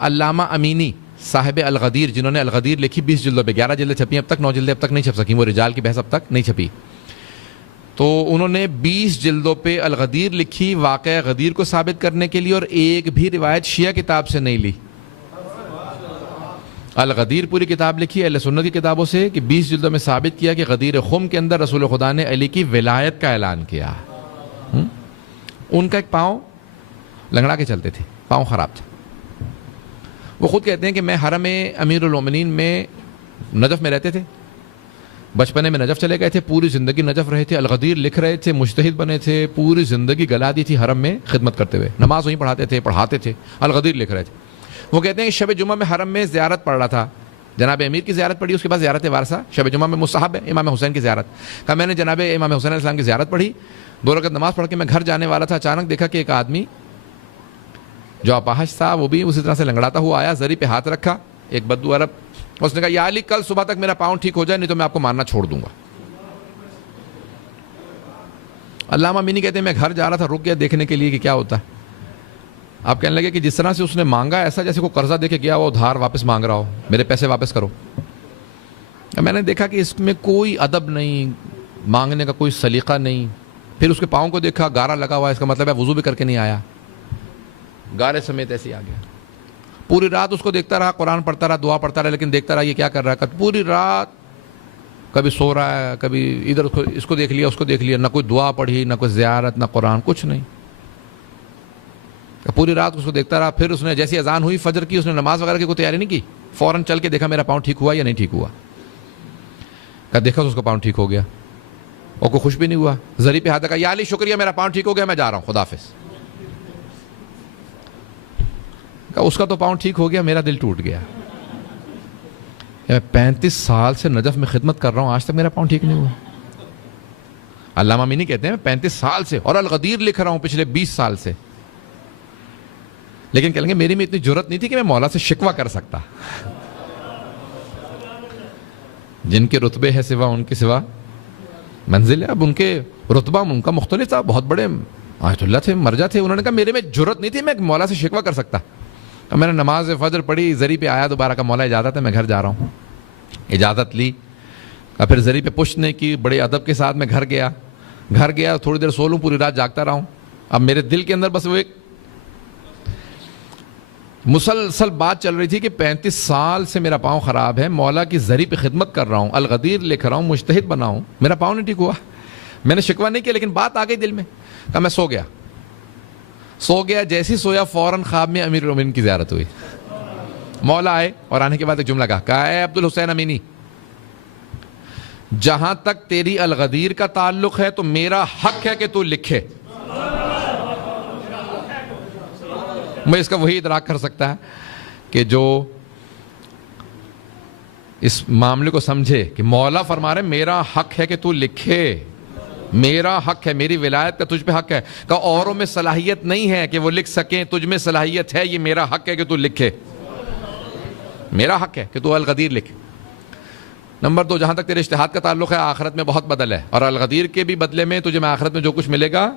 علامہ امینی صاحب الغدیر، جنہوں نے الغدیر لکھی 20 جلدوں پہ، 11 جلدیں چھپی اب تک، 9 جلدیں اب تک نہیں چھپ سکیں، وہ رجال کی بحث اب تک نہیں چھپی، تو انہوں نے 20 جلدوں پہ الغدیر لکھی واقعہ غدیر کو ثابت کرنے کے لیے، اور ایک بھی روایت شیعہ کتاب سے نہیں لی۔ الغدیر پوری کتاب لکھی اہل سنت کی کتابوں سے کہ 20 جلدوں میں ثابت کیا کہ غدیر خم کے اندر رسول خدا نے علی کی ولایت کا اعلان کیا۔ ان کا ایک پاؤں لنگڑا کے چلتے تھے، پاؤں خراب تھا، وہ خود کہتے ہیں کہ میں حرم امیر المومنین میں نجف میں رہتے تھے، بچپنے میں نجف چلے گئے تھے، پوری زندگی نجف رہے تھے، الغدیر لکھ رہے تھے، مجتہد بنے تھے، پوری زندگی گلا دی تھی حرم میں خدمت کرتے ہوئے، نماز وہیں پڑھاتے تھے، الغدیر لکھ رہے تھے۔ وہ کہتے ہیں کہ شب جمعہ میں حرم میں زیارت پڑھ رہا تھا، جناب امیر کی زیارت پڑھی، اس کے بعد زیارت وارثہ، شب جمعہ میں مستحب ہے امام حسین کی زیارت، کہا میں نے جناب امام حسین علیہ السلام کی زیارت پڑھی، 2 رکعت نماز پڑھ کے میں گھر جانے والا تھا، اچانک دیکھا کہ ایک آدمی جو اپاہج تھا وہ بھی اسی طرح سے لنگڑاتا ہوا آیا، زری پہ ہاتھ رکھا، ایک بدو عرب، اس نے کہا یا علی کل صبح تک میرا پاؤں ٹھیک ہو جائے نہیں تو میں آپ کو مارنا چھوڑ دوں گا۔ علامہ امینی کہتے ہیں میں گھر جا رہا تھا، رک گیا دیکھنے کے لیے کہ کیا ہوتا ہے۔ آپ کہنے لگے کہ جس طرح سے اس نے مانگا ایسا جیسے کوئی قرضہ دے کے گیا وہ ادھار واپس مانگ رہا ہو، میرے پیسے واپس کرو۔ میں نے دیکھا کہ اس میں کوئی ادب نہیں، مانگنے کا کوئی سلیقہ نہیں، پھر اس کے پاؤں کو دیکھا گارا لگا ہوا ہے، اس کا مطلب ہے وضو بھی کر کے نہیں آیا، گارے سمیت ایسے آ گیا۔ پوری رات اس کو دیکھتا رہا، قرآن پڑھتا رہا، دعا پڑھتا رہا، لیکن دیکھتا رہا یہ کیا کر رہا ہے، پوری رات کبھی سو رہا ہے، کبھی ادھر اس کو دیکھ لیا اس کو دیکھ لیا، نہ کوئی دعا پڑھی، نہ کوئی زیارت، نہ قرآن، کچھ نہیں۔ پوری رات اس کو دیکھتا رہا، پھر اس نے جیسی اذان ہوئی فجر کی، اس نے نماز وغیرہ کی کوئی تیاری نہیں کی، فوراً چل کے دیکھا میرا پاؤں ٹھیک ہوا یا نہیں ٹھیک ہوا، کہا دیکھا تو اس کا پاؤں ٹھیک ہو گیا، اور کوئی خوش بھی نہیں ہوا، زری پہ ہاتھ رکھا، یا علی شکریہ میرا پاؤں ٹھیک ہو گیا، میں جا رہا ہوں، خدا حافظ۔ کہا اس کا تو پاؤں ٹھیک ہو گیا، میرا دل ٹوٹ گیا، میں 35 سال سے نجف میں خدمت کر رہا ہوں، آج تک میرا پاؤں ٹھیک نہیں ہوا۔ علامہ امینی کہتے ہیں میں 35 سال سے اور الغدیر لکھ رہا ہوں پچھلے 20 سال سے، لیکن کہیں گے میری میں اتنی جرت نہیں تھی کہ میں مولا سے شکوہ کر سکتا۔ جن کے رتبے ہے سوا ان کی سوا منزل ہے، اب ان کے رتبہ ان کا مختلف تھا، بہت بڑے آیت اللہ تھے، مرجع تھے، انہوں نے کہا میرے میں جرت نہیں تھی میں مولا سے شکوہ کر سکتا۔ میں نے نماز فجر پڑھی، زری پہ آیا دوبارہ، کا مولا اجازت ہے میں گھر جا رہا ہوں، اجازت لی، پھر زری پہ پشت نہیں کی، بڑے ادب کے ساتھ میں گھر گیا، تھوڑی دیر سو لوں، پوری رات جاگتا رہا ہوں۔ اب میرے دل کے اندر بس وہ ایک مسلسل بات چل رہی تھی کہ 35 سال سے میرا پاؤں خراب ہے، مولا کی زری پہ خدمت کر رہا ہوں، الغدیر لکھ رہا ہوں، مجتہد بنا ہوں، میرا پاؤں نہیں ٹھیک ہوا۔ میں نے شکوہ نہیں کیا، لیکن بات آ گئی دل میں، کہا میں سو گیا، جیسی سویا فوراً خواب میں امیر المومنین کی زیارت ہوئی، مولا آئے اور آنے کے بعد ایک جملہ کہا اے عبد الحسین امینی، جہاں تک تیری الغدیر کا تعلق ہے تو میرا حق ہے کہ تو لکھے۔ میں اس کا وہی ادراک کر سکتا ہے کہ جو اس معاملے کو سمجھے کہ مولا فرما رہے میرا حق ہے کہ تو لکھے، میرا حق ہے، میری ولایت کا تجھ پہ حق ہے، کہ اوروں میں صلاحیت نہیں ہے کہ وہ لکھ سکیں، تجھ میں صلاحیت ہے، یہ میرا حق ہے کہ تو لکھے، میرا حق ہے کہ تو الغدیر لکھ۔ نمبر 2، جہاں تک تیرے اجتہاد کا تعلق ہے آخرت میں بہت بدل ہے، اور الغدیر کے بھی بدلے میں تجھے میں آخرت میں جو کچھ ملے گا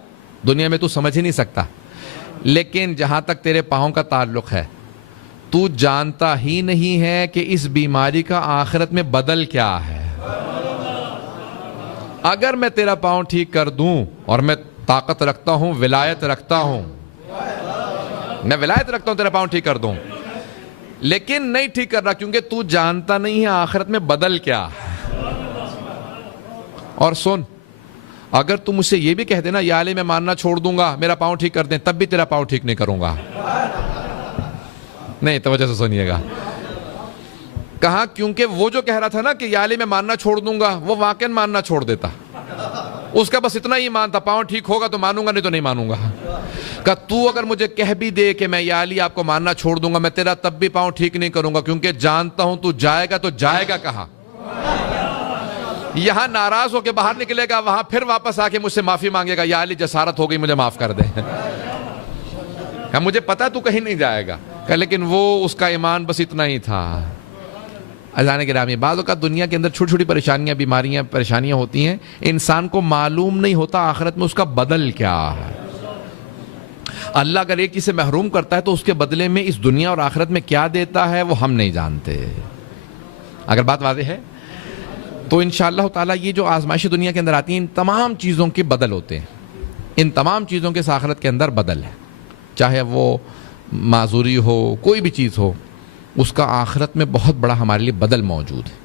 دنیا میں تو سمجھ ہی نہیں سکتا، لیکن جہاں تک تیرے پاؤں کا تعلق ہے تو جانتا ہی نہیں ہے کہ اس بیماری کا آخرت میں بدل کیا ہے۔ اگر میں تیرا پاؤں ٹھیک کر دوں، اور میں طاقت رکھتا ہوں، ولایت رکھتا ہوں، میں ولایت رکھتا ہوں تیرا پاؤں ٹھیک کر دوں، لیکن نہیں ٹھیک کر رہا کیونکہ تو جانتا نہیں ہے آخرت میں بدل کیا ہے۔ اور سن، اگر تم مجھ سے یہ بھی کہہ دینا یا علی میں ماننا چھوڑ دوں گا، میرا پاؤں ٹھیک کر دیں، تب بھی تیرا پاؤں ٹھیک نہیں کروں گا۔ نہیں، توجہ سے سنیے گا، کہا کیونکہ وہ جو کہہ رہا تھا نا کہ یا علی میں ماننا چھوڑ دوں گا، وہ واقعاً ماننا چھوڑ دیتا، اس کا بس اتنا ہی ایمان تھا، پاؤں ٹھیک ہوگا تو مانوں گا نہیں تو نہیں مانوں گا۔ کہ تو اگر مجھے کہہ بھی دے کہ میں یا علی آپ کو ماننا چھوڑ دوں گا، میں تیرا تب بھی پاؤں ٹھیک نہیں کروں گا، کیونکہ جانتا ہوں تو جائے گا کہاں، یہاں ناراض ہو کے باہر نکلے گا، وہاں پھر واپس آ کے مجھ سے معافی مانگے گا، یا علی جسارت ہو گئی مجھے معاف کر دے۔ کہ مجھے پتا تو کہیں نہیں جائے گا، کہ لیکن وہ اس کا ایمان بس اتنا ہی تھا۔ عزیزان گرامی، بعض اوقات دنیا کے اندر چھوٹی چھوٹی پریشانیاں، بیماریاں، پریشانیاں ہوتی ہیں، انسان کو معلوم نہیں ہوتا آخرت میں اس کا بدل کیا ہے۔ اللہ اگر ایک چیز سے محروم کرتا ہے تو اس کے بدلے میں اس دنیا اور آخرت میں کیا دیتا ہے وہ ہم نہیں جانتے. اگر بات واضح ہے تو انشاءاللہ تعالیٰ یہ جو آزمائشیں دنیا کے اندر آتی ہیں ان تمام چیزوں کے بدل ہوتے ہیں, ان تمام چیزوں کے آخرت کے اندر بدل ہے, چاہے وہ معذوری ہو کوئی بھی چیز ہو, اس کا آخرت میں بہت بڑا ہمارے لیے بدل موجود ہے.